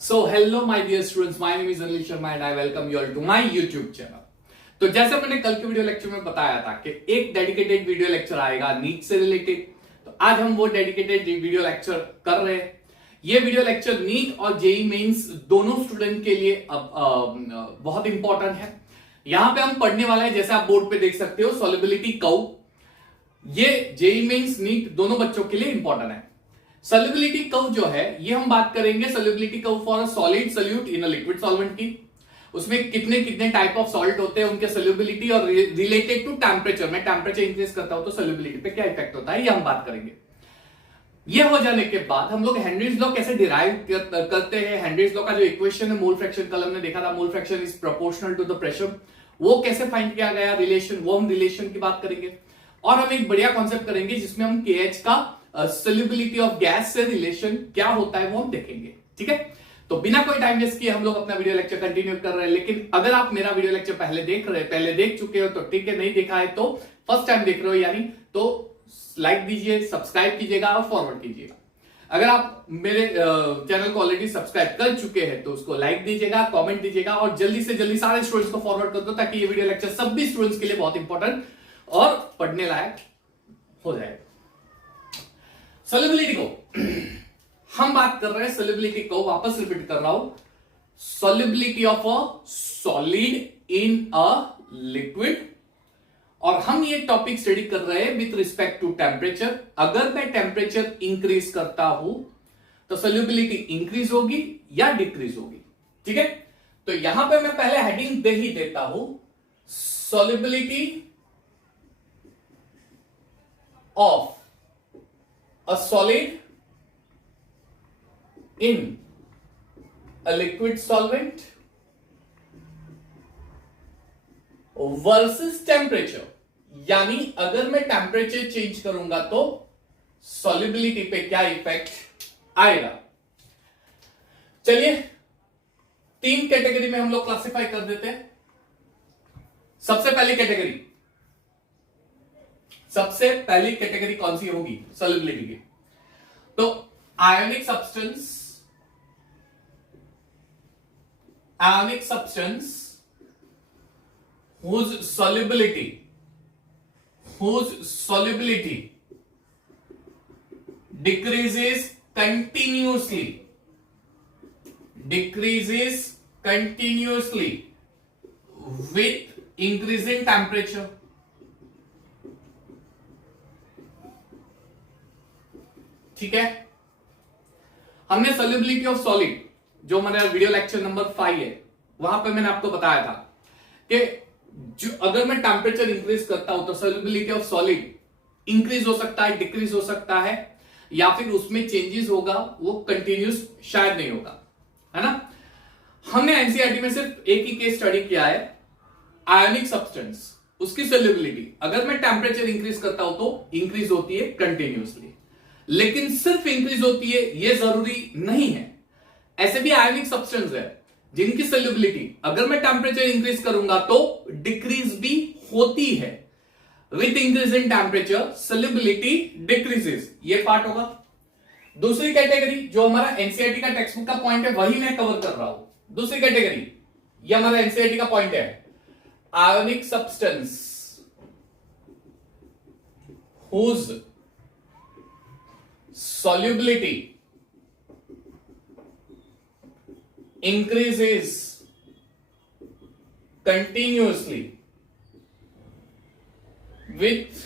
So hello my dear students, my name is Anil Sharma and I welcome you all to my YouTube channel. तो जैसे मैंने कल के video lecture में बताया था कि एक डेडिकेटेड वीडियो लेक्चर आएगा नीट से रिलेटेड, तो आज हम वो डेडिकेटेड वीडियो लेक्चर कर रहे हैं। ये वीडियो लेक्चर नीट और जेई मेंस दोनों स्टूडेंट के लिए बहुत इंपॉर्टेंट है। यहां पे हम पढ़ने वाले हैं, जैसे आप बोर्ड पे देख सकते हो, सॉल्युबिलिटी कर्व। ये जेई मेंस नीट दोनों बच्चों के लिए इंपॉर्टेंट है। सॉल्युबिलिटी कर्व जो है ये हम बात करेंगे solubility curve for a solid solute in a liquid solvent की। उसमें कितने कितने टाइप ऑफ सॉल्ट होते हैं, उनके सॉल्युबिलिटी और रिलेटेड टू टेम्परेचर। मैं टेम्परेचर इंक्रीज करता हूं तो सॉल्युबिलिटी पे क्या इफेक्ट होता है, ये हम बात करेंगे। ये हो जाने के बाद हम लोग हेनरीज लॉ कैसे डिराइव करते हैं। हेनरीज लॉ का जो इक्वेशन है मोल फ्रैक्शन, कल हमने देखा था mole fraction is proportional to the pressure, वो कैसे फाइंड किया गया, रिलेशन, वो हम रिलेशन की बात करेंगे। और हम एक बढ़िया कॉन्सेप्ट करेंगे जिसमें हम KH का सॉल्युबिलिटी ऑफ गैस से रिलेशन क्या होता है वो हम देखेंगे। ठीक है, तो बिना कोई टाइम वेस्ट किए हम लोग अपना वीडियो लेक्चर कंटिन्यू कर रहे हैं। लेकिन अगर आप मेरा वीडियो लेक्चर पहले देख चुके हो तो ठीक है, नहीं देखा है तो फर्स्ट टाइम देख रहे हो यानी, तो लाइक दीजिए, सब्सक्राइब कीजिएगा और फॉरवर्ड कीजिएगा। अगर आप मेरे चैनल को ऑलरेडी सब्सक्राइब कर चुके हैं तो उसको लाइक दीजिएगा, कमेंट दीजिएगा और जल्दी से जल्दी सारे स्टूडेंट्स को फॉरवर्ड कर दो, ताकि ये वीडियो लेक्चर सभी स्टूडेंट्स के लिए बहुत इंपॉर्टेंट और पढ़ने लायक हो जाए। सॉल्युबिलिटी को हम बात कर रहे हैं, सॉल्युबिलिटी को वापस रिपीट कर रहा हूं, solubility of a solid in a liquid. और हम ये टॉपिक स्टडी कर रहे हैं विथ रिस्पेक्ट टू टेम्परेचर। अगर मैं टेम्परेचर इंक्रीज करता हूं तो सॉल्युबिलिटी इंक्रीज होगी या डिक्रीज होगी। ठीक है, तो यहां पे मैं पहले हेडिंग दे ही देता हूं, solubility of a solid in a liquid solvent versus temperature। यानी अगर मैं टेम्परेचर चेंज करूंगा तो सॉल्युबिलिटी पे क्या इफेक्ट आएगा। चलिए, तीन कैटेगरी में हम लोग क्लासिफाई कर देते हैं। सबसे पहली कैटेगरी कौन सी होगी सॉल्युबिलिटी की, तो ionic substance whose solubility decreases continuously with increasing temperature। ठीक है, हमने सॉल्युबिलिटी ऑफ सॉलिड, जो मेरा वीडियो लेक्चर नंबर 5 है, वहां पे मैंने आपको बताया था कि जो अगर मैं टेम्परेचर इंक्रीज करता हूं तो सॉल्युबिलिटी ऑफ सॉलिड इंक्रीज हो सकता है, डिक्रीज हो सकता है, या फिर उसमें चेंजेस होगा, वो कंटिन्यूस शायद नहीं होगा, है ना। हमने एनसीईआरटी में सिर्फ एक ही केस स्टडी किया है, आयोनिक सब्सटेंस, उसकी सॉल्युबिलिटी अगर मैं टेम्परेचर इंक्रीज करता हूं तो इंक्रीज होती है कंटिन्यूसली, लेकिन सिर्फ इंक्रीज होती है ये जरूरी नहीं है। ऐसे भी आयोनिक सब्सटेंस है जिनकी सॉल्युबिलिटी अगर मैं टेम्परेचर इंक्रीज करूंगा तो डिक्रीज भी होती है। With increase in temperature solubility decreases, ये पार्ट होगा। दूसरी कैटेगरी जो हमारा एनसीईआरटी का टेक्स्ट बुक का पॉइंट है वही मैं कवर कर रहा हूं। दूसरी कैटेगरी, ये हमारा एनसीईआरटी का पॉइंट है, ionic substance whose solubility increases continuously with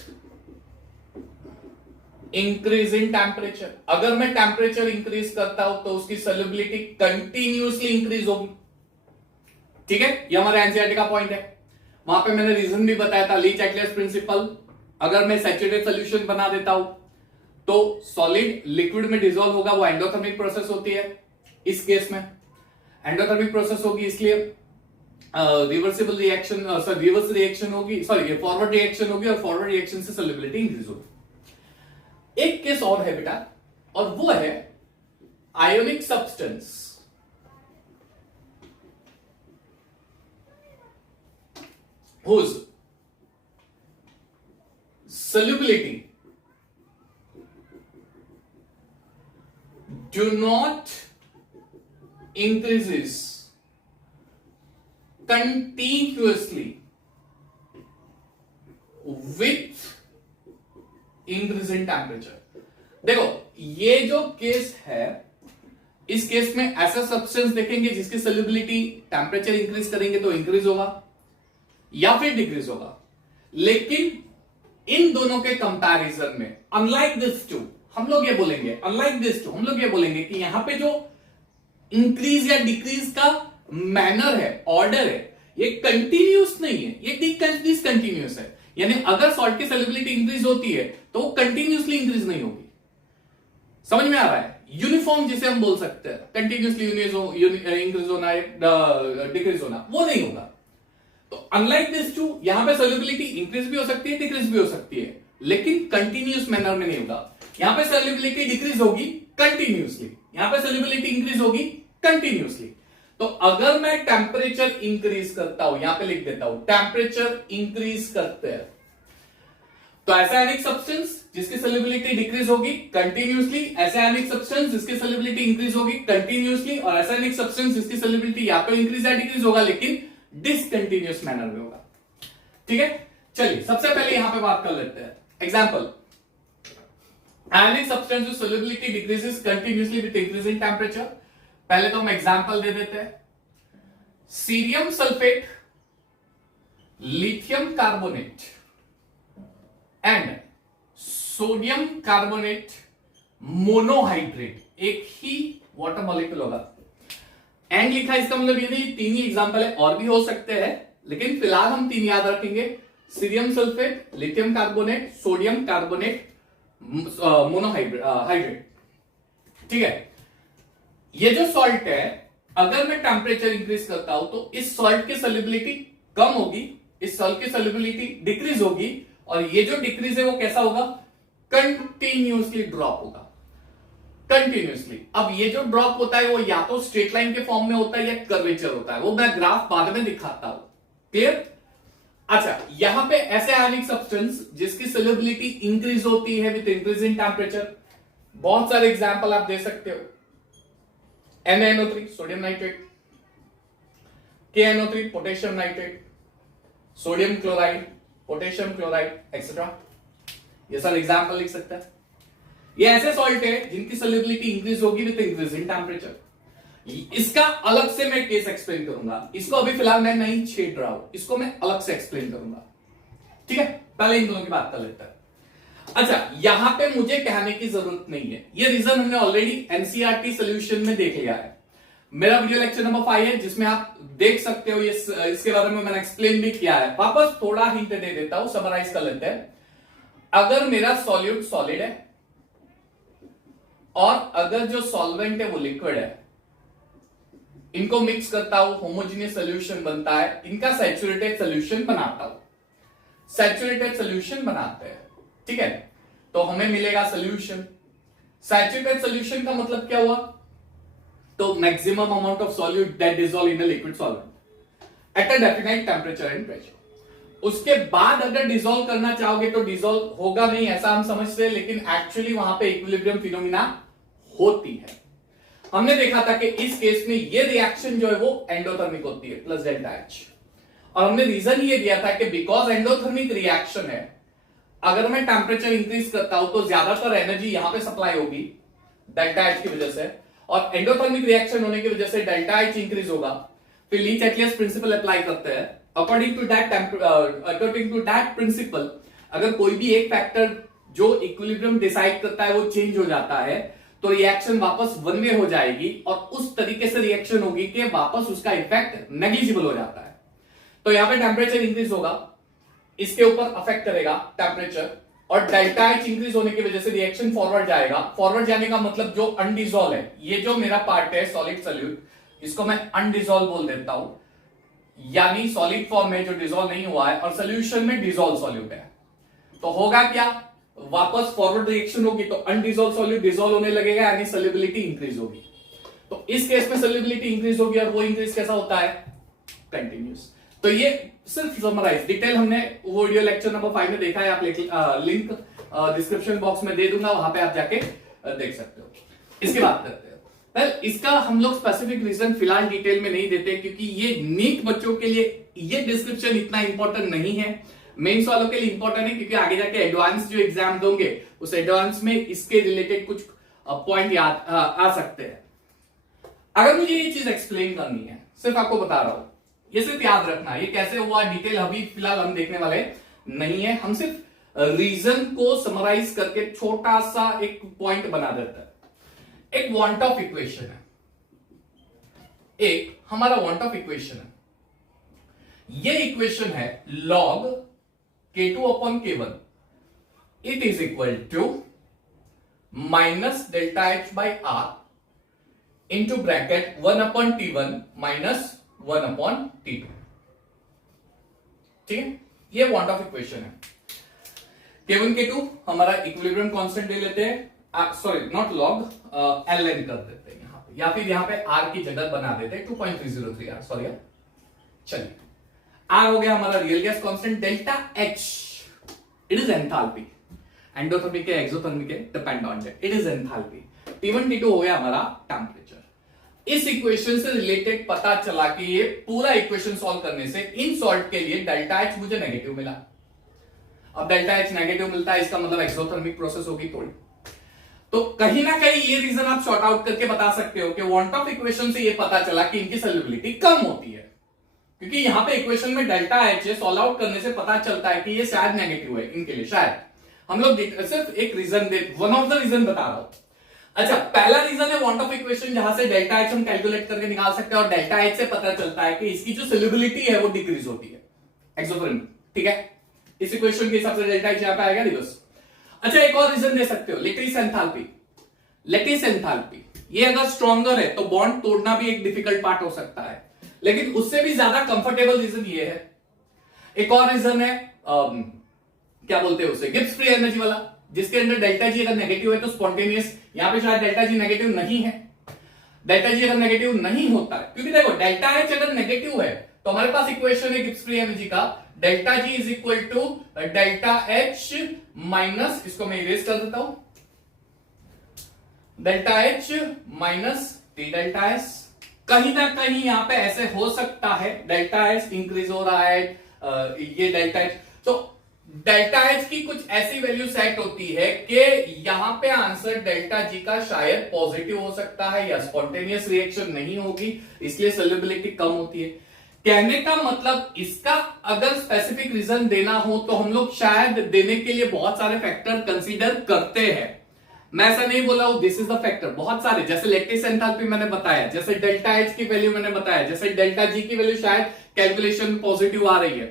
increase in temperature। अगर मैं टेम्परेचर इंक्रीज करता हूं तो उसकी सॉल्युबिलिटी कंटिन्यूसली इंक्रीज होगी। ठीक है, ये हमारा एनसीईआरटी का पॉइंट है। वहां पे मैंने रीजन भी बताया था, ली-चाटलेस प्रिंसिपल। अगर मैं सैचुरेटेड सॉल्यूशन बना देता हूं तो सॉलिड लिक्विड में डिसॉल्व होगा, वो एंडोथर्मिक प्रोसेस होती है। इस केस में एंडोथर्मिक प्रोसेस होगी, इसलिए रिवर्सिबल रिएक्शन, रिवर्स रिएक्शन होगी, फॉरवर्ड रिएक्शन होगी, और फॉरवर्ड रिएक्शन से सॉल्युबिलिटी इंक्रीज होगी। एक केस और है बेटा, और वो है ionic substance whose solubility do not increases continuously with increase in temperature। देखो ये जो केस है, इस केस में ऐसा सब्सटेंस देखेंगे जिसकी सॉल्युबिलिटी टेम्परेचर इंक्रीज करेंगे तो इंक्रीज होगा या फिर डिक्रीज होगा। लेकिन इन दोनों के कंपैरिजन में अनलाइक दिस टू हम लोग ये बोलेंगे, अनलाइक दिस टू हम लोग ये बोलेंगे कि यहां पे जो इंक्रीज या डिक्रीज का मैनर है, ऑर्डर है, ये कंटिन्यूस नहीं है, ये डिसकंटिन्यूस है। यानी अगर सॉल्ट की सॉल्युबिलिटी इंक्रीज होती है तो वो कंटिन्यूसली इंक्रीज नहीं होगी। समझ में आ रहा है? यूनिफॉर्म जिसे हम बोल सकते हैं, कंटिन्यूसली इंक्रीज होना डिक्रीज होना, वो नहीं होगा। तो अनलाइक दिस टू यहां पे सॉल्युबिलिटी इंक्रीज भी हो सकती है, डिक्रीज भी हो सकती है, लेकिन कंटिन्यूस मैनर में नहीं होगा। यहां पे सॉल्युबिलिटी डिक्रीज होगी कंटिन्यूसली, यहां पे सॉल्युबिलिटी इंक्रीज होगी कंटिन्यूसली। तो अगर मैं टेम्परेचर इंक्रीज करता हूं, यहां पे लिख देता हूं टेम्परेचर इंक्रीज करते हैं, तो ऐसा एनिक सब्सटेंस जिसकी सॉल्युबिलिटी डिक्रीज होगी कंटिन्यूसली, ऐसा एनिक सब्सटेंस जिसकी सॉल्युबिलिटी इंक्रीज होगी कंटिन्यूसली, और ऐसा एनिक सब्सटेंस जिसकी सॉल्युबिलिटी या तो इंक्रीज या डिक्रीज होगा लेकिन डिसकंटिन्यूस मैनर में होगा। ठीक है, चलिए सबसे पहले यहां पे बात कर लेते हैं। Example, ionic substance whose solubility decreases continuously with increasing temperature। पहले तो हम एग्जांपल दे देते हैं। Cerium sulphate, lithium carbonate and sodium carbonate monohydrate, एक ही वाटर मॉलिक्यूल होगा। एंड लिखा इसका मतलब ये नहीं तीन ही एग्जांपल है, और भी हो सकते हैं, लेकिन फिलहाल हम तीन याद रखेंगे। Cerium sulphate, lithium carbonate, sodium carbonate monohydrate. ठीक है, ये जो सॉल्ट है, अगर मैं टेम्परेचर इंक्रीज करता हूं तो इस सॉल्ट की सॉल्युबिलिटी कम होगी, इस सॉल्ट की सॉल्युबिलिटी डिक्रीज होगी, और ये जो डिक्रीज है वो कैसा होगा? कंटिन्यूसली ड्रॉप होगा, कंटिन्यूसली। अब ये जो ड्रॉप होता है वो या तो स्ट्रेट लाइन के फॉर्म में होता है या कर्वेचर होता है, वो मैं ग्राफ बाद में दिखाता हूं। क्लियर? अच्छा, यहां पे ऐसे आयनिक सब्सटेंस जिसकी सॉल्युबिलिटी इंक्रीज होती है विद इंक्रीज इन टेम्परेचर, बहुत सारे एग्जांपल आप दे सकते हो। NaNO3 sodium nitrate, KNO3 potassium nitrate, sodium chloride, potassium chloride etcetera, ये सब एग्जांपल लिख सकते हैं। ये ऐसे सॉल्ट है जिनकी सॉल्युबिलिटी इंक्रीज होगी विद इंक्रीज इन टेम्परेचर। इसका अलग से मैं केस एक्सप्लेन करूंगा, इसको अभी फिलहाल मैं नहीं छेड़ रहा हूं, इसको मैं अलग से एक्सप्लेन करूंगा। ठीक है, पहले इन दोनों की बात कर लेते हैं। अच्छा, यहां पे मुझे कहने की जरूरत नहीं है, ये रीजन हमने ऑलरेडी एनसीईआरटी सॉल्यूशन में देख लिया है। मेरा वीडियो लेक्चर नंबर 5 है जिसमें आप देख सकते हो, ये इसके बारे में मैंने एक्सप्लेन भी किया है। वापस थोड़ा हिंट दे देता हूं, समराइज कर लेते हैं। अगर मेरा सॉल्यूट सॉलिड है और अगर जो सॉल्वेंट है वो लिक्विड है, इनको मिक्स करता हूं, होमोजेनियस सॉल्यूशन बनता है, इनका सैचुरेटेड सॉल्यूशन बनाता हूं, सैचुरेटेड सॉल्यूशन बनाते हैं। ठीक है, तो हमें मिलेगा सॉल्यूशन। सैचुरेटेड सॉल्यूशन का मतलब क्या हुआ? तो maximum amount of solute that dissolve in a liquid solvent at a definite temperature and pressure. उसके बाद अगर डिसॉल्व करना चाहोगे तो डिसॉल्व होगा नहीं, ऐसा हम समझते हैं, लेकिन एक्चुअली वहां पे इक्विलिब्रियम फिनोमिना होती है। हमने देखा था कि इस केस में ये रिएक्शन जो है वो एंडोथर्मिक होती है, प्लस डेल्टा एच। और हमने रीजन ये दिया था कि बिकॉज एंडोथर्मिक रिएक्शन है, अगर मैं टेम्परेचर इंक्रीज करता हूं तो ज्यादातर एनर्जी यहां पे सप्लाई होगी डेल्टा एच की वजह से, और एंडोथर्मिक रिएक्शन होने की वजह से डेल्टा एच इंक्रीज होगा। फिर लीच एटलियस प्रिंसिपल अप्लाई करते हैं। अकॉर्डिंग टू दैट प्रिंसिपल, अगर कोई भी एक फैक्टर जो इक्विलिब्रियम डिसाइड करता है वो चेंज हो जाता है तो रिएक्शन वापस वन वे हो जाएगी, और उस तरीके से रिएक्शन होगी कि वापस उसका इफेक्ट नेग्लिजिबल हो जाता है। तो यहां पे टेम्परेचर इंक्रीज होगा, इसके ऊपर अफेक्ट करेगा टेम्परेचर, और डेल्टा एच इंक्रीज होने की वजह से रिएक्शन फॉरवर्ड जाएगा। फॉरवर्ड जाने का मतलब जो अनडिसॉल्व है, ये जो मेरा पार्ट है सॉलिड सॉल्यूट, इसको मैं अनडिसॉल्व बोल देता हूं, यानी सॉलिड फॉर्म में जो डिसॉल्व नहीं हुआ है, और सोल्यूशन में डिसॉल्व सॉल्यूट है। तो होगा क्या? वापस फॉरवर्ड रिएक्शन होगी तो अनडिसॉल्व सॉल्यूट डिसॉल्व होने लगेगा, यानी सॉल्युबिलिटी इंक्रीज होगी। तो इस केस में सॉल्युबिलिटी इंक्रीज होगी, और वो इंक्रीज कैसा होता है? कंटिन्यूस। तो ये सिर्फ समराइज, डिटेल हमने वो वीडियो लेक्चर नंबर 5 में देखा है, आप लिंक डिस्क्रिप्शन बॉक्स में दे दूंगा, वहां पे आप जाके देख सकते हो। इसकी बात करते हैं। इसका हम लोग स्पेसिफिक रीजन फिलहाल डिटेल में नहीं देते, क्योंकि ये नीट बच्चों के लिए ये डिस्क्रिप्शन इतना इंपॉर्टेंट नहीं है, मेंस वालों के लिए इंपॉर्टेंट है, क्योंकि आगे जाके एडवांस जो एग्जाम दोगे उस एडवांस में इसके रिलेटेड कुछ पॉइंट याद आ सकते हैं। अगर मुझे ये चीज एक्सप्लेन करनी है, सिर्फ आपको बता रहा हूं, ये सिर्फ याद रखना ये कैसे हुआ डिटेल अभी फिलहाल हम देखने वाले नहीं है, हम सिर्फ रीजन को समराइज करके छोटा सा एक पॉइंट बना देते हैं। एक वांट ऑफ इक्वेशन है, एक हमारा वांट ऑफ इक्वेशन है, ये इक्वेशन है log k2 upon k1 it is equal to minus delta H by R into bracket 1 upon t1 minus 1 upon t2। ठीक है, ये वांट ऑफ इक्वेशन है। k1 k2 हमारा इक्विलिब्रियम कांस्टेंट ले लेते हैं, सॉरी नॉट लॉग, ln कर देते हैं यहां पे, या फिर यहां पे r की जगह बना देते हैं 2.303 r, सॉरी। चलिए, r हो गया हमारा real gas constant, delta h it is enthalpy, endothermic है एक्सोथर्मिक है depend on that, it is enthalpy. T1 T2 हो गया हमारा टेम्परेचर। इस इक्वेशन से रिलेटेड पता चला कि ये पूरा इक्वेशन सॉल्व करने से इन सॉल्ट के लिए डेल्टा h मुझे नेगेटिव मिला। अब डेल्टा h नेगेटिव मिलता है, इसका मतलब एक्सोथर्मिक प्रोसेस होगी थोड़ी, तो कहीं ना कहीं ये रीजन आप शॉर्ट आउट करके बता सकते हो कि वांट ऑफ इक्वेशन से ये पता चला कि इनकी सॉल्युबिलिटी कम होती है, क्योंकि यहां पे इक्वेशन में डेल्टा एच है, सॉल्व आउट करने से पता चलता है कि ये शायद नेगेटिव है इनके लिए, शायद। हम लोग सिर्फ एक रीजन दे, वन ऑफ द रीजन बता रहा हूं। अच्छा, पहला रीजन है वांट ऑफ इक्वेशन, जहां से डेल्टा एच हम कैलकुलेट करके निकाल सकते हैं, और डेल्टा एच से पता चलता है कि इसकी जो सॉल्युबिलिटी है वो डिक्रीज होती है एक्सोथर्मिक। ठीक है, इस इक्वेशन के हिसाब से डेल्टा एच यहां पे आएगा रिवर्स। अच्छा, एक और रीजन दे सकते हो, लेटिस एंथैल्पी। लेटिस एंथैल्पी ये अगर स्ट्रॉन्गर है तो बॉन्ड तोड़ना भी एक डिफिकल्ट पार्ट हो सकता है, लेकिन उससे भी ज्यादा कंफर्टेबल रीजन ये है। एक और रीजन है क्या बोलते हैं उसे, गिब्स फ्री एनर्जी वाला, जिसके अंदर डेल्टा जी अगर नेगेटिव है तो स्पॉन्टेनियस, यहां पे शायद डेल्टा जी नेगेटिव नहीं है। डेल्टा जी अगर नेगेटिव नहीं होता है, क्योंकि देखो डेल्टा एच अगर नेगेटिव है तो हमारे पास इक्वेशन है गिब्स फ्री एनर्जी का, delta G is equal to delta H minus, इसको मैं इरेज कर देता हूं, delta H minus T delta S. कहीं ना कहीं यहां पे ऐसे हो सकता है डेल्टा एस इंक्रीज हो रहा है, ये डेल्टा एच, तो डेल्टा एच की कुछ ऐसी वैल्यू सेट होती है कि यहां पे आंसर डेल्टा जी का शायद पॉजिटिव हो सकता है या स्पॉन्टेनियस रिएक्शन नहीं होगी, इसलिए सॉल्युबिलिटी कम होती है। कहने का मतलब इसका अगर स्पेसिफिक रीजन देना हो तो हम लोग शायद देने के लिए बहुत सारे फैक्टर कंसीडर करते हैं। मैं ऐसा नहीं बोला हूं दिस इज द फैक्टर, बहुत सारे, जैसे लेटिस एंथैल्पी मैंने बताया, जैसे डेल्टा एच की वैल्यू मैंने बताया, जैसे डेल्टा जी की वैल्यू शायद कैलकुलेशन पॉजिटिव आ रही है,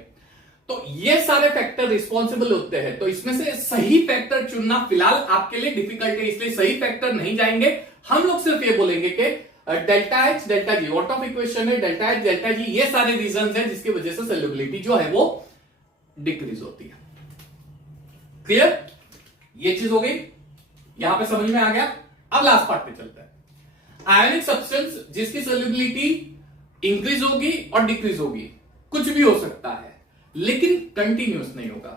तो ये सारे फैक्टर रिस्पॉन्सिबल होते हैं। तो इसमें से सही फैक्टर चुनना फिलहाल आपके लिए डिफिकल्ट है, इसलिए सही फैक्टर नहीं जाएंगे। हम लोग सिर्फ ये बोलेंगे कि delta H delta G, what of equation है डेल्टा एच डेल्टा जी, ये सारे रीजन हैं जिसकी वजह से सॉल्युबिलिटी जो है वो डिक्रीज होती है। क्लियर, ये चीज हो गई, यहां पे समझ में आ गया। अब लास्ट पार्ट पे चलता है। आयोनिक सब्सटेंस जिसकी सॉल्युबिलिटी इंक्रीज होगी और डिक्रीज होगी, कुछ भी हो सकता है लेकिन कंटिन्यूअस नहीं होगा।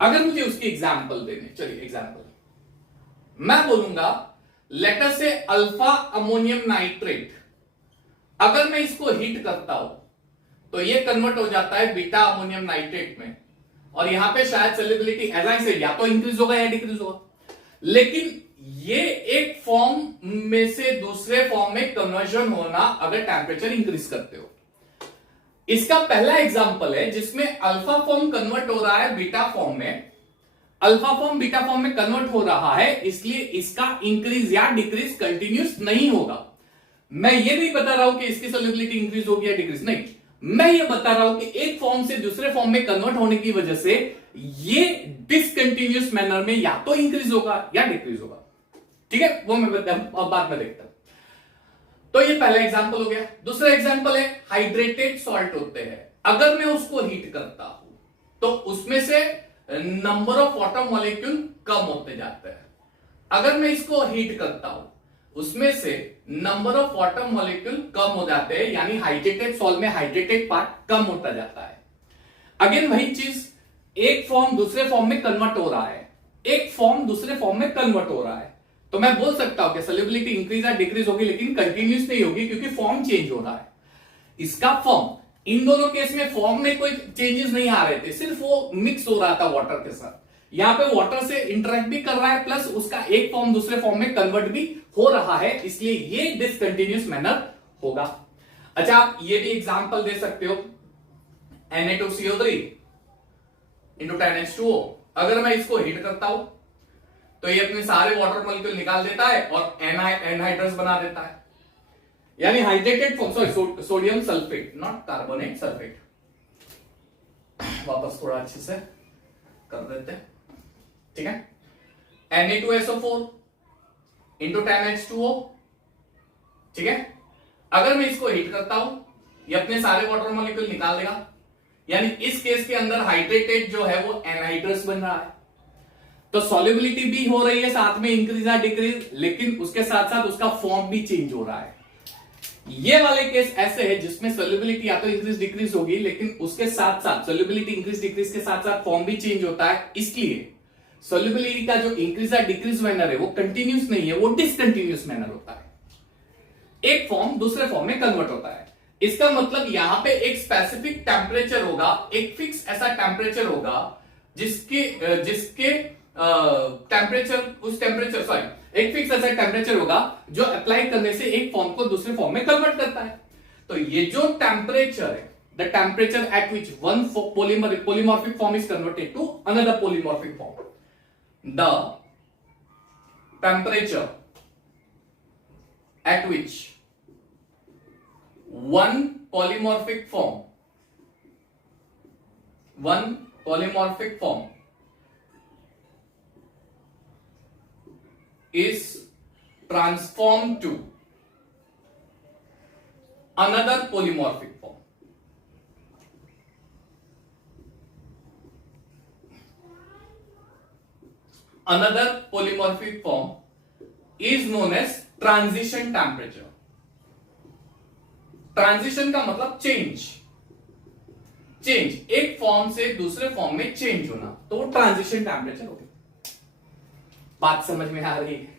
अगर मुझे उसकी एग्जांपल देने, चलिए एग्जांपल मैं बोलूंगा, लेटर से अल्फा अमोनियम नाइट्रेट, अगर मैं इसको हीट करता हूं तो ये कन्वर्ट हो जाता है बीटा अमोनियम नाइट्रेट में, और यहां पे शायद सॉल्युबिलिटी एज आई सेड या तो इंक्रीज होगा या डिक्रीज होगा, लेकिन ये एक फॉर्म में से दूसरे फॉर्म में कन्वर्जन होना अगर टेम्परेचर इंक्रीज करते हो। इसका पहला एग्जांपल है जिसमें अल्फा फॉर्म कन्वर्ट हो रहा है बीटा फॉर्म में, अल्फा फॉर्म बीटा फॉर्म में कन्वर्ट हो रहा है, इसलिए इसका इंक्रीज या डिक्रीज कंटिन्यूस नहीं होगा। मैं ये नहीं बता रहा हूं कि इसकी सॉल्युबिलिटी इंक्रीज होगी या डिक्रीज, नहीं, मैं ये बता रहा हूं कि एक फॉर्म से दूसरे फॉर्म में कन्वर्ट होने की वजह से ये डिसकंटिन्यूस मैनर में या तो इंक्रीज होगा या डिक्रीज होगा। ठीक है, वो मैं बाद में देखता हूं। तो ये पहला एग्जांपल हो गया। दूसरा एग्जांपल है हाइड्रेटेड सॉल्ट होते हैं, अगर मैं उसको हीट करता हूं तो उसमें से नंबर ऑफ वाटर मॉलिक्यूल कम होते जाते हैं। अगर मैं इसको हीट करता हूं उसमें से नंबर ऑफ वाटर मॉलिक्यूल कम हो जाते हैं, यानी हाइड्रेटेड सॉल्ट में हाइड्रेटेड पार्ट कम होता जाता है। अगेन वही चीज, एक फॉर्म दूसरे फॉर्म में कन्वर्ट हो रहा है, एक फॉर्म दूसरे फॉर्म में कन्वर्ट हो रहा है, तो मैं बोल सकता हूं कि सोल्यूबिलिटी इंक्रीज या डिक्रीज होगी, लेकिन कंटिन्यूस नहीं होगी क्योंकि फॉर्म चेंज हो रहा है। इसका फॉर्म, इन दोनों केस में फॉर्म में कोई चेंजेस नहीं आ रहे थे, सिर्फ वो मिक्स हो रहा था वाटर के साथ। यहां पे वाटर से इंटरेक्ट भी कर रहा है, प्लस उसका एक फॉर्म दूसरे फॉर्म में कन्वर्ट भी हो रहा है, इसलिए ये डिसकंटिन्यूस मैनर होगा। अच्छा, आप ये भी एग्जांपल दे सकते हो, Na2CO3 इंटू 10H2O। अगर मैं इसको हीट करता हूं तो ये अपने सारे वाटर मॉलिक्यूल निकाल देता है और एनहाइड्रस बना देता है, यानी hydrated form, sorry sodium sulphate, not carbonate sulphate. वापस थोड़ा अच्छे से कर देते हैं, ठीक है। Na2SO4 इंटू 10H2O, ठीक है। अगर मैं इसको हीट करता हूं, ये अपने सारे वाटर मॉलिक्यूल निकाल देगा, यानी इस केस के अंदर हाइड्रेटेड जो है वो एनहाइड्रस बन रहा है। तो सॉल्युबिलिटी भी हो रही है साथ में इंक्रीज या डिक्रीज, लेकिन उसके साथ साथ उसका फॉर्म भी चेंज हो रहा है। ये वाले केस ऐसे है जिसमें सॉल्युबिलिटी या तो इंक्रीज डिक्रीज होगी, लेकिन उसके साथ साथ सॉल्युबिलिटी इंक्रीज डिक्रीज के साथ साथ फॉर्म भी चेंज होता है। इसलिए सॉल्युबिलिटी का जो इंक्रीज या डिक्रीज मैनर है वो कंटिन्यूस नहीं है, वो डिसकंटिन्यूस मैनर होता है। एक फॉर्म दूसरे फॉर्म में कन्वर्ट होता है। इसका मतलब यहां पे एक स्पेसिफिक टेम्परेचर होगा, एक फिक्स ऐसा टेम्परेचर होगा जिसके टेम्परेचर, उस टेम्परेचर, सॉरी, एक फिक्स ऐसा टेम्परेचर होगा जो अप्लाई करने से एक फॉर्म को दूसरे फॉर्म में कन्वर्ट करता है। तो ये जो टेम्परेचर है, the temperature at which one polymorphic form is converted to another polymorphic form, the temperature at which one polymorphic form is transformed to another polymorphic form. Another polymorphic form is known as transition temperature. Transition का मतलब change, एक form से दूसरे form में change होना, तो वो transition temperature हो गया। बात समझ में आ रही है?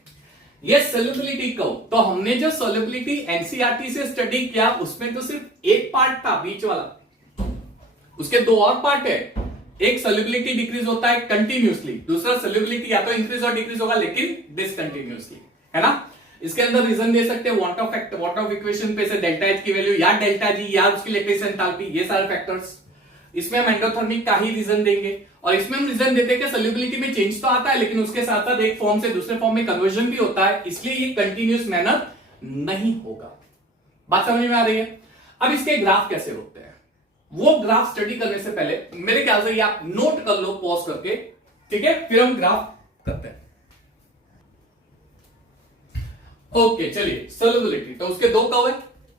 ये सोल्युबिलिटी को, तो हमने जो सोल्युबिलिटी एनसीईआरटी से स्टडी किया उसमें तो सिर्फ एक पार्ट था बीच वाला, उसके दो और पार्ट है। एक सोल्युबिलिटी डिक्रीज होता है कंटिन्यूसली, दूसरा सोल्युबिलिटी या तो इंक्रीज और डिक्रीज होगा लेकिन डिसकंटिन्यूसली, है ना। इसके अंदर रीजन दे सकते हैं वाट ऑफ इक्वेशन पे से डेल्टा एच की वैल्यू या डेल्टा जी या उसकी लैटिस एंथैल्पी, ये सारे फैक्टर्स। इसमें हम एंडोथर्मिक का ही रीजन देंगे, और इसमें हम रीजन देते हैं कि सोल्युबिलिटी में चेंज तो आता है लेकिन उसके साथ साथ एक फॉर्म से दूसरे फॉर्म में कन्वर्जन भी होता है, इसलिए ये कंटिन्यूस मैनर नहीं होगा। बात समझ में आ रही है? अब इसके ग्राफ कैसे होते हैं, वो ग्राफ स्टडी करने से पहले मेरे ख्याल से ये आप नोट कर लो पॉज करके, ठीक है, फिर हम ग्राफ करते हैं। ओके, चलिए सोल्युबिलिटी, तो उसके दो कर्व है,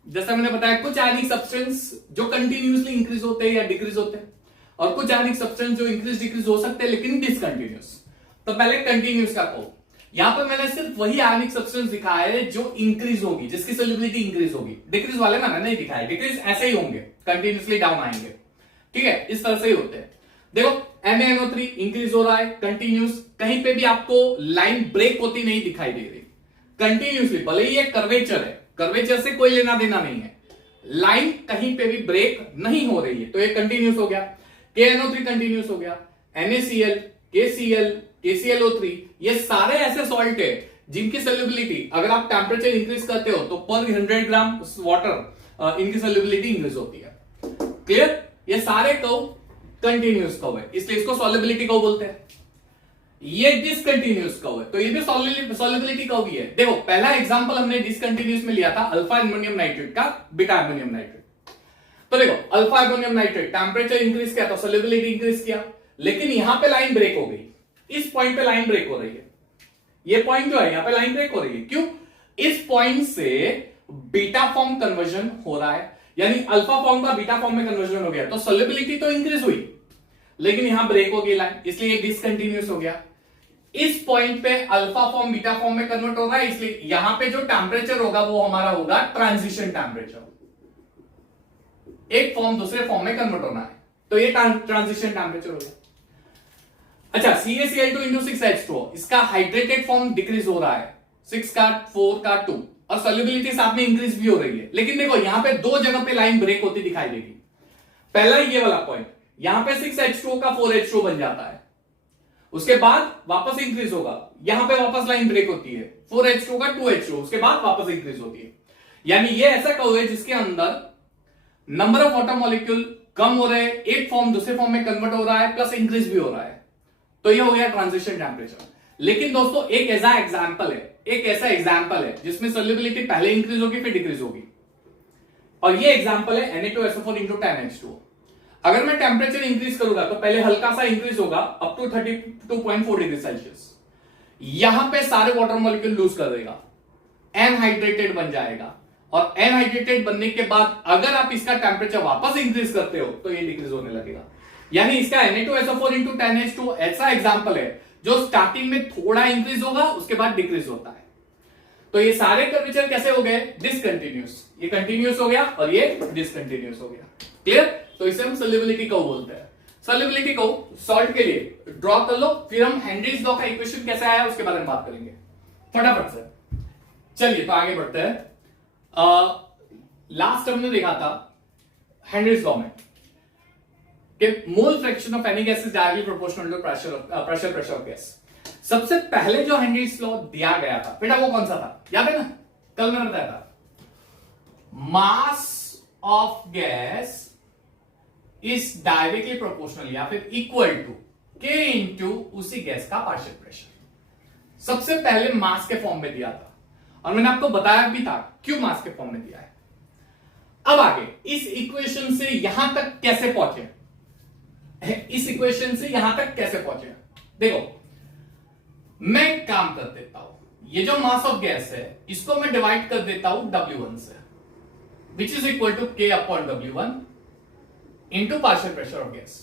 जैसा मैंने बताया। कुछ आयनिक सब्सटेंस जो कंटिन्यूसली इंक्रीज होते हैं या डिक्रीज होते हैं, और कुछ आयनिक सब्सटेंस जो इंक्रीज डिक्रीज हो सकते हैं लेकिन डिसकंटिन्यूस। तो पहले कंटिन्यूस का कर्व, यहां पर मैंने सिर्फ वही आयनिक सब्सटेंस दिखाया है जो इंक्रीज होगी, जिसकी सोल्युबिलिटी इंक्रीज होगी। डिक्रीज वाले मैंने नहीं दिखाया, डिक्रीज ऐसे ही होंगे, कंटिन्यूसली डाउन आएंगे, ठीक है, इस तरह से ही होते हैं। देखो NaNO3 इंक्रीज हो रहा है कंटिन्यूस, कहीं पे भी आपको लाइन ब्रेक होती नहीं दिखाई दे रही, कंटिन्यूसली, भले ही ये कर्वेचर है, कर्वेचर से कोई लेना देना नहीं है, लाइन कहीं पे भी ब्रेक नहीं हो रही है, तो ये कंटिन्यूस हो गया। KNO3 कंटिन्यूस हो गया, NaCl, KCl, KClO3, ये सारे ऐसे सॉल्ट है जिनकी सोल्युबिलिटी अगर आप टेम्परेचर इंक्रीज करते हो तो पर 100 ग्राम वाटर इनकी सोल्युबिलिटी इंक्रीज होती है। क्लियर? ये सारे कर्व कंटिन्यूस कर्व है, इसलिए इसको सोल्युबिलिटी कर्व बोलते हैं। ये डिसकंटिन्यूस कर्व है, तो ये भी सोल्युबिलिटी कर्व ही है। देखो पहला एग्जांपल हमने डिसकंटिन्यूस में लिया था अल्फा एमोनियम नाइट्रेट का बीटा एमोनियम नाइट्रेट। तो देखो alpha ammonium nitrate temperature increase किया तो सोल्युबिलिटी इंक्रीज किया, लेकिन यहां पे लाइन ब्रेक हो गई, इस पॉइंट पे लाइन ब्रेक हो रही है, ये पॉइंट जो है यहां पे लाइन ब्रेक हो रही है। क्यों? इस पॉइंट से बीटा फॉर्म कन्वर्जन हो रहा है, यानी अल्फा फॉर्म का बीटा फॉर्म में कन्वर्जन हो गया, तो सोल्युबिलिटी तो इंक्रीज हुई लेकिन यहां ब्रेक हो गई लाइन, इसलिए ये डिसकंटिन्यूस हो गया। इस पॉइंट पे अल्फा फॉर्म बीटा फॉर्म में कन्वर्ट हो रहा है, इसलिए यहां पे जो टेम्परेचर होगा वो हमारा होगा ट्रांजिशन टेम्परेचर, एक फॉर्म दूसरे फॉर्म में कन्वर्ट होना है, तो ये ट्रांजिशन टेम्परेचर हो गया। अच्छा, CaCl2 into 6H2O, इसका हाइड्रेटेड फॉर्म डिक्रीज हो रहा है, 6 का 4 का 2 और सॉल्युबिलिटी साथ में इंक्रीज भी हो रही है। लेकिन देखो यहां पे दो जगह पे लाइन ब्रेक होती दिखाई देगी। पहला ये वाला पॉइंट, यहां पे 6H2O का 4H2O बन जाता है, उसके बाद वापस इंक्रीज होगा, यहां पे वापस लाइन ब्रेक होती है, 4H2O का 2H2O, उसके बाद वापस इंक्रीज होती है। यानी ये ऐसा कर्व है जिसके अंदर नंबर ऑफ वाटर मॉलिक्यूल कम हो रहे हैं, एक फॉर्म दूसरे फॉर्म में कन्वर्ट हो रहा है, प्लस इंक्रीज भी हो रहा है। तो ये हो गया ट्रांजिशन टेम्परेचर। लेकिन दोस्तों एक ऐसा एग्जांपल है जिसमें सॉल्युबिलिटी पहले इंक्रीज होगी फिर डिक्रीज होगी, और ये एग्जांपल है Na2SO4 into 10H2O। अगर मैं टेम्परेचर इंक्रीज करूंगा तो पहले हल्का सा इंक्रीज होगा अप टू 32.4 डिग्री सेल्सियस, यहां पे सारे वाटर मॉलिक्यूल लूज कर देगा, एनहाइड्रेटेड बन जाएगा, और एनहाइड्रेटेड बनने के बाद अगर आप इसका टेम्परेचर वापस इंक्रीज करते हो तो ये डिक्रीज होने लगेगा। यानी इसका Na2SO4 into 10H2O ऐसा एग्जांपल है जो स्टार्टिंग में थोड़ा इंक्रीज होगा उसके बाद डिक्रीज होता है। तो ये सारे कर्वेचर कैसे हो गए? डिसकंटिन्यूस। ये कंटिन्यूस हो गया और ये डिसकंटिन्यूस हो गया। क्लियर? तो इसे हम सॉल्युबिलिटी कर्व बोलते हैं। सॉल्युबिलिटी कर्व सॉल्ट के लिए ड्रॉ कर लो, फिर हम हेनरीज लॉ का इक्वेशन कैसे आया उसके बारे में बात करेंगे फटाफट से। चलिए तो आगे बढ़ते हैं। लास्ट हमने देखा था हेनरीज लॉ में कि mole fraction of any gas is directly proportional to pressure of gas. सबसे पहले जो हेनरीज लॉ दिया गया था बेटा वो कौन सा था? याद है ना, कल मैंने बताया था, मास of gas is directly proportional या फिर इक्वल टू के इंटू उसी गैस का पार्शियल प्रेशर। सबसे पहले मास के फॉर्म में दिया था और मैंने आपको बताया भी था क्यों मास के फॉर्म में दिया है। अब आगे इस इक्वेशन से यहां तक कैसे पहुंचे, इस इक्वेशन से यहां तक कैसे पहुंचे? देखो मैं एक काम कर देता हूं, ये जो मास ऑफ गैस है इसको मैं डिवाइड कर देता हूं W1 से, which is equal to K upon W1 into partial pressure of gas.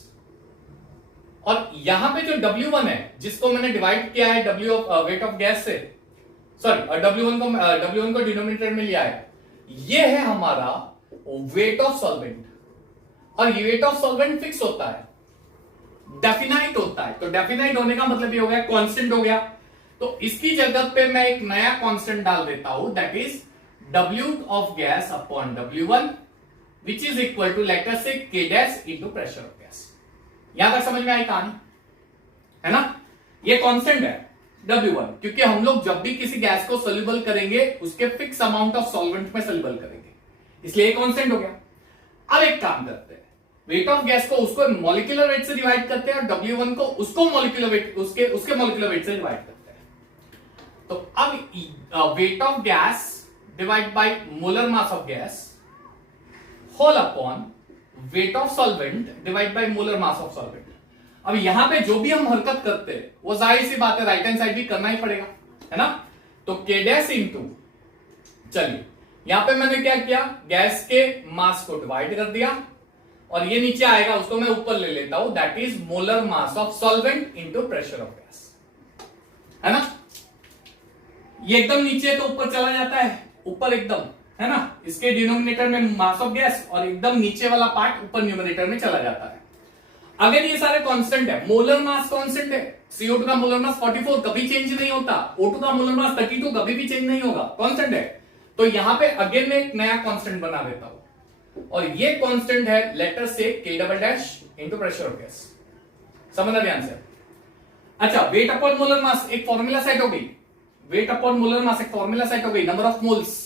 और यहां पे जो W1 है जिसको मैंने डिवाइड किया है वेट ऑफ गैस से, सॉरी W1 को डिनोमिनेटर में लिया है, ये है हमारा वेट ऑफ सॉल्वेंट। और ये वेट ऑफ सॉल्वेंट फिक्स होता है, डेफिनाइट होता है। तो डेफिनाइट होने का मतलब ये हो गया कांस्टेंट हो गया। तो इसकी जगह पे मैं एक नया कांस्टेंट डाल देता हूं, that is W of gas upon W1 which is equal to let us say K dash into pressure of gas. यहां तक समझ में आई कहानी, है ना? ये कांस्टेंट है W1, क्योंकि हम लोग जब भी किसी गैस को सोल्यूबल करेंगे उसके फिक्स अमाउंट ऑफ सॉल्वेंट में सोल्यूबल करेंगे, इसलिए कांस्टेंट हो गया। अब एक काम करते हैं, वेट ऑफ गैस को उसको मॉलिक्यूलर वेट से डिवाइड करते हैं और W1 को उसको मॉलिक्यूलर वेट उसके मॉलिक्यूलर वेट से डिवाइड करते हैं। तो अब weight of gas divide by molar mass of gas whole upon weight of solvent divide by molar mass of solvent. अब यहां पे जो भी हम हरकत करते हैं वो जाहिर सी बात है राइट हैंड साइड भी करना ही पड़ेगा, है ना? तो K डैश इंटू, चलिए यहां पे मैंने क्या किया, गैस के मास को डिवाइड कर दिया और ये नीचे आएगा उसको मैं ऊपर ले लेता हूं, that is molar mass of solvent into pressure of gas, है ना? ये एकदम नीचे तो ऊपर चला जाता है, ऊपर एकदम, है ना? इसके डिनोमिनेटर में मास ऑफ गैस और एकदम नीचे वाला पार्ट ऊपर न्यूमरेटर में चला जाता है। अगर ये सारे कांस्टेंट है, मोलर मास कांस्टेंट है, CO2 का मोलर मास 44 कभी चेंज नहीं होता, O2 का मोलर मास 32 कभी भी चेंज नहीं होगा, कांस्टेंट है। तो यहां पे अगेन मैं एक नया कांस्टेंट बना देता हूं और ये कांस्टेंट है लेटर से K double dash into pressure of gas. समझना ध्यान से। अच्छा, वेट अपॉन मोलर मास एक फॉर्मूला सेट हो गई, वेट अपॉन मोलर मास एक फॉर्मूला सेट हो गई, नंबर ऑफ मोल्स।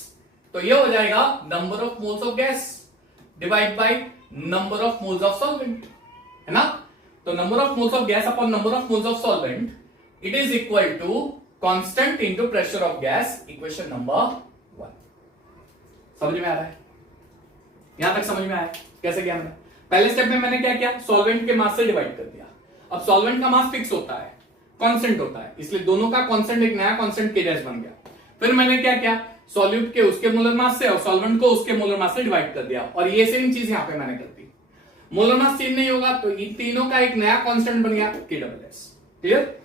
तो ये हो जाएगा number of moles of gas divide by number of moles of solvent, है ना? तो number of moles of gas upon number of moles of solvent, it is equal to constant into pressure of gas, equation number 1। समझ में आ रहा है? यहां तक समझ में आया कैसे किया मैंने? पहले स्टेप में मैंने क्या किया, सॉल्वेंट के मास से डिवाइड कर दिया। अब सॉल्वेंट का मास फिक्स होता है, कांस्टेंट होता है, इसलिए दोनों का कांस्टेंट एक नया कांस्टेंट K डैश बन गया। फिर मैंने क्या किया, सॉल्यूट के उसके मोलर मास से और सॉल्वेंट को उसके मोलर मास से डिवाइड कर दिया और ये सेम चीज यहां पे मैंने कर दी। मोलर मास चेंज नहीं होगा तो इन तीनों का एक नया कांस्टेंट बन गया K डबल एस। क्लियर?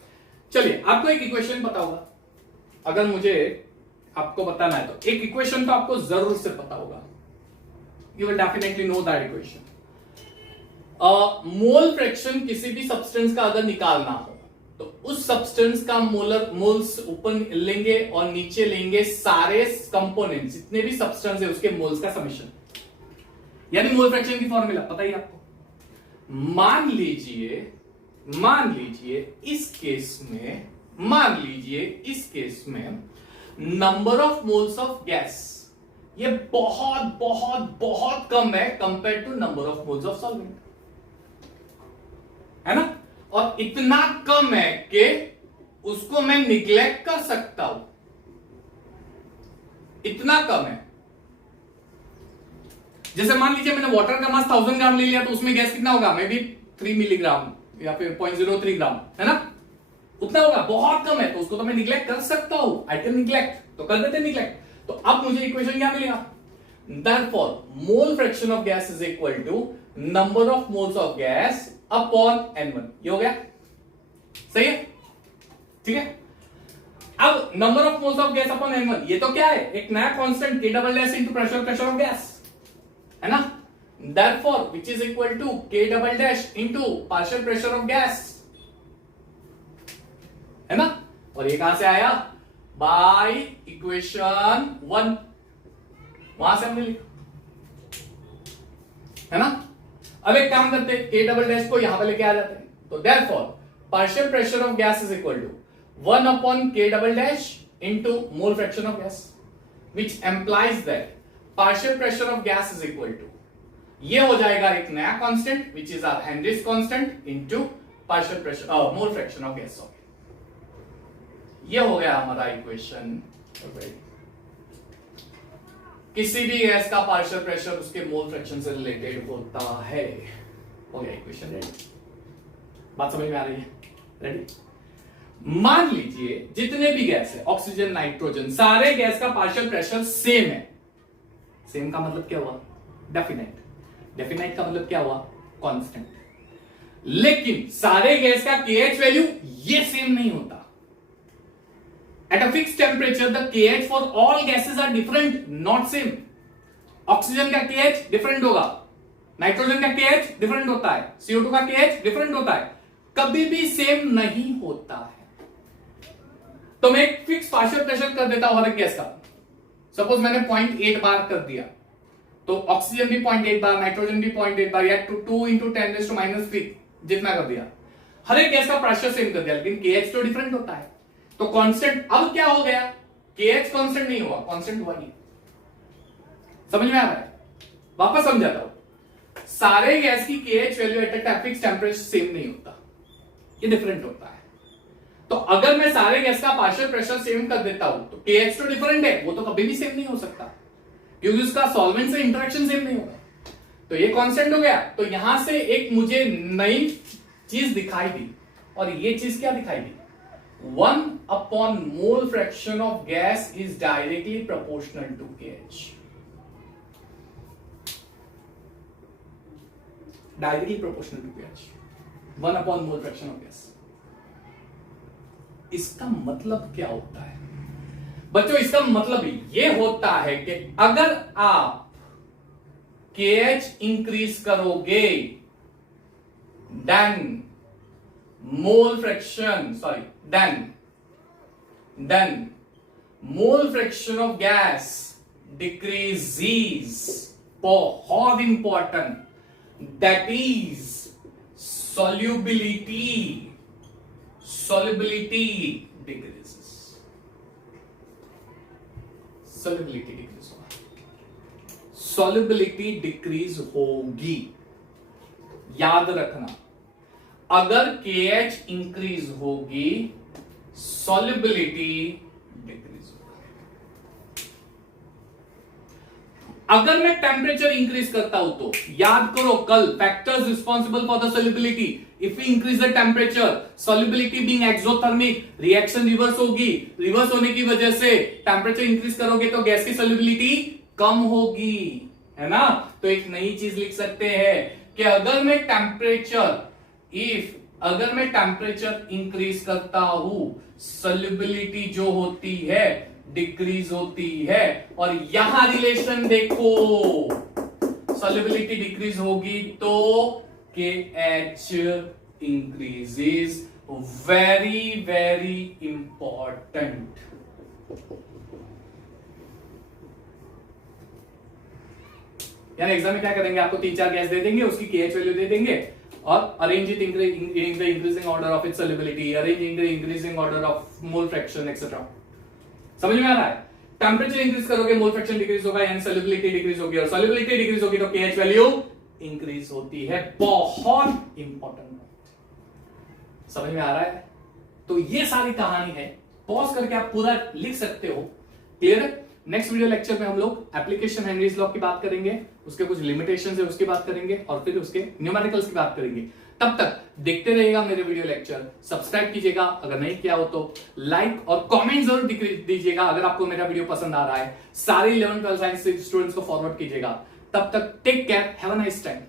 चलिए आपको एक इक्वेशन पता होगा, अगर मुझे आपको बताना है तो एक इक्वेशन तो आपको जरूर से पता होगा, you will definitely know that equation. Mole fraction किसी भी सब्सटेंस का अगर निकालना हो तो उस सब्सटेंस का मोल्स ऊपर लेंगे और नीचे लेंगे सारे कंपोनेंट्स, जितने भी सब्सटेंस है उसके मोल्स का समेशन, यानी मोल फ्रैक्शन की फॉर्मूला पता ही आपको। मान लीजिए इस केस में number of moles of gas ये बहुत बहुत बहुत कम है compare to number of moles of solvent, है ना, और इतना कम है कि उसको मैं निग्लेक्ट कर सकता हूं, इतना कम है। जैसे मान लीजिए मैंने वाटर का मास 1000 ग्राम ले लिया, तो उसमें गैस कितना होगा, मे बी 3 मिलीग्राम या फिर 0.03 ग्राम, है ना, उतना होगा, बहुत कम है, तो उसको तो मैं निग्लेक्ट कर सकता हूं, आई कैन निग्लेक्ट, तो कर देते निग्लेक्ट। तो अब मुझे इक्वेशन क्या मिलेगा, therefore mole fraction of gas is equal to number of moles of gas upon N1। ये हो गया, सही है, ठीक है। अब number of moles of gas upon N1, ये तो क्या है, एक नया constant K double dash into pressure of gas, है ना, therefore which is equal to K double dash into partial pressure of gas, है ना, और ये कहां से आया, बाय इक्वेशन 1, वहां से हमने लिखा, है ना। अब एक काम करते हैं, K डबल डैश को यहां पे लेके आ जाते हैं, तो therefore partial pressure of gas is equal to 1 upon K double dash into mole fraction of gas, which implies that partial pressure of gas is equal to, ये हो जाएगा एक नया constant which is our Henry's constant into partial pressure mole fraction of gas. ये हो गया हमारा equation. किसी भी गैस का पार्शियल प्रेशर उसके मोल फ्रैक्शन से रिलेटेड होता है, हो गया इक्वेशन रेडी। बात समझ में आ रही है, रेडी। मान लीजिए जितने भी गैस है, ऑक्सीजन, नाइट्रोजन, सारे गैस का पार्शियल प्रेशर सेम है। सेम का मतलब क्या हुआ, डेफिनेट। डेफिनेट का मतलब क्या हुआ, कांस्टेंट। लेकिन सारे गैस का KH वैल्यू ये सेम नहीं होता। At a fixed temperature, the KH for all gases are different, not same. Oxygen का KH डिफरेंट होगा, नाइट्रोजन का KH डिफरेंट होता है, CO2 का KH डिफरेंट होता है, कभी भी सेम नहीं होता है। तो मैं एक फिक्स पार्शियल प्रेशर कर देता हूं हर एक गैस का। सपोज मैंने 0.8 बार कर दिया, तो ऑक्सीजन भी 0.8 बार, नाइट्रोजन भी 0.8 बार, या 2 into 10⁻³ जितना कर दिया, हर एक गैस का प्रेशर सेम कर दिया, लेकिन KH तो डिफरेंट होता है। तो कांस्टेंट अब क्या हो गया, KH कांस्टेंट नहीं हुआ, कांस्टेंट हुआ नहीं। समझ में आ रहा है, वापस समझाता हूं। सारे गैस की KH value at a fixed temperature same नहीं होता, ये डिफरेंट होता है। तो अगर मैं सारे गैस का पार्शियल प्रेशर सेम कर देता हूं, तो KH तो डिफरेंट है, वो तो कभी भी सेम नहीं हो सकता, क्योंकि उसका सॉल्वेंट से इंटरेक्शन सेम नहीं होगा। तो ये कांस्टेंट हो गया। तो यहां से एक मुझे नई चीज दिखाई दी, और ये चीज क्या दिखाई दी, 1 upon mole fraction of gas is directly proportional to KH. Directly proportional to KH. 1 upon mole fraction of gas. इसका मतलब क्या होता है बच्चों, इसका मतलब ये होता है कि अगर आप KH इंक्रीज करोगे, then mole fraction of gas decreases, बहुत important, that is solubility decreases, solubility decrease होगी। याद रखना, अगर KH इंक्रीज होगी, सॉल्युबिलिटी डिक्रीज होगी। अगर मैं टेम्परेचर इंक्रीज करता हूं, तो याद करो कल factors responsible for the solubility, if we increase the temperature, solubility being exothermic, reaction reverse होगी, रिवर्स होने की वजह से टेम्परेचर इंक्रीज करोगे तो गैस की सॉल्युबिलिटी कम होगी, है ना। तो एक नई चीज लिख सकते हैं कि अगर मैं टेम्परेचर इंक्रीज करता हूं, सॉल्युबिलिटी जो होती है डिक्रीज होती है। और यहां रिलेशन देखो, सॉल्युबिलिटी डिक्रीज होगी तो KH increases, very very important. यानी एग्जाम में क्या करेंगे, आपको 3-4 गैस दे देंगे, उसकी KH वैल्यू दे देंगे और arrange it in the increasing order of its solubility, arrange in the increasing order of mole fraction etcetera. समझ में आ रहा है? टेंपरेचर इंक्रीज करोगे, मोल फ्रैक्शन डिक्रीज होगा, यानी सॉल्युबिलिटी डिक्रीज होगी, और सॉल्युबिलिटी डिक्रीज होगी तो KH वैल्यू इंक्रीज होती है। बहुत इंपॉर्टेंट, समझ में आ रहा है? तो ये सारी कहानी है, पॉज करके आप पूरा लिख सकते हो। क्लियर है? नेक्स्ट वीडियो लेक्चर में हम लोग एप्लीकेशन हेनरीज लॉ की बात करेंगे, उसके कुछ लिमिटेशंस है उसकी बात करेंगे, और फिर उसके न्यूमेरिकल्स की बात करेंगे। तब तक देखते रहिएगा मेरे वीडियो लेक्चर, सब्सक्राइब कीजिएगा अगर नहीं किया हो तो, लाइक और कमेंट जरूर दीजिएगा अगर आपको मेरा वीडियो पसंद आ रहा है। सारे 11th 12th साइंस स्टूडेंट्स को फॉरवर्ड कीजिएगा। तब तक take care, have a nice time.